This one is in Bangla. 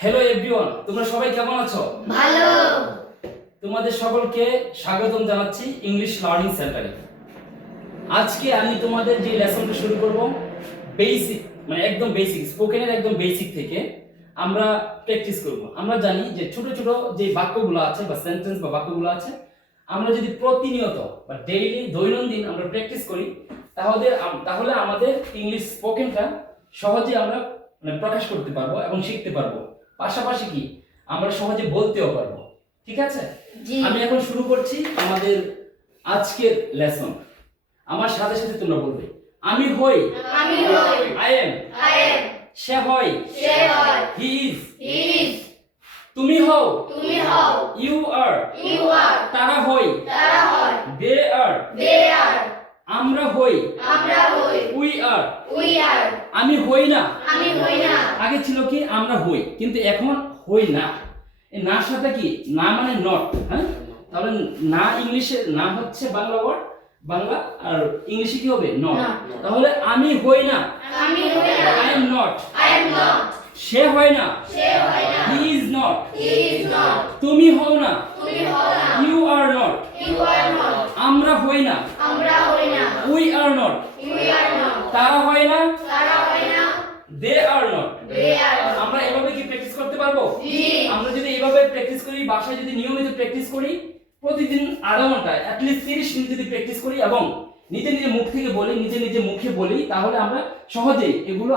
হ্যালো এভরিওয়ান, তোমরা সবাই কেমন আছো? ভালো। তোমাদের সকলকে স্বাগতম জানাচ্ছি ইংলিশ লার্নিং সেন্টারে। আজকে আমি তোমাদের যে লেসনটা শুরু করব বেসিক, মানে একদম বেসিক, স্পোকেনের একদম বেসিক থেকে আমরা প্র্যাকটিস করব। আমরা জানি যে ছোট ছোট যে বাক্যগুলো আছে বা সেন্টেন্স বা বাক্যগুলো আছে, আমরা যদি প্রতিনিয়ত বা ডেইলি দৈনন্দিন আমরা প্র্যাকটিস করি তাহলে আমাদের ইংলিশ স্পোকেনটা সহজে আমরা প্রকাশ করতে পারবো এবং শিখতে পারবো। পাশাপাশি কি আমরা সহজে বলতেও পারবো। ঠিক আছে, জি। আমি এখন শুরু করছি আমাদের আজকের লেসন। আমার সাথে সাথে তোমরা বলবে, আমি হই, আমি হই, আই এম, I am, সে হয়, সে হয়, হি ইজ, he is, তুমি হও, তুমি হও, ইউ আর, you are, তারা হই, তারা হয়, দে আর, they are, আমরা হই, আমরা হই, উই আর। we are, আমি হই না, আমি হই না, আগে ছিল কি আমরা হই, কিন্তু এখন হই না। এই নার সাথে কি না মানে নট, হ্যাঁ? তাহলে না ইংলিশে না হচ্ছে বাংলা ওয়ার্ড, বাংলা, আর ইংলিশে কি হবে নট। Not. তাহলে আমি হই না, আমি হই না, I am not. I am not, সে হয় না, সে হয় না, he is not. he is not, তুমি হও না, তুমি হও না, you are not. you are not, আমরা হই না, আমরা হই না, we are not. we are not, তারা হয় না, তারা হয় না, they are not. they are not, আমরা এভাবে কি প্র্যাকটিস করতে পারবো? জি। আমরা যদি এভাবে প্র্যাকটিস করি, বাসায় যদি নিয়মিত প্র্যাকটিস করি, প্রতিদিন আধা ঘন্টা অ্যাটলিস্ট 30 মিনিট যদি প্র্যাকটিস করি এবং নিজে নিজে মুখ থেকে বলি, নিজে নিজে মুখে বলি, তাহলে আমরা সহজেই এগুলো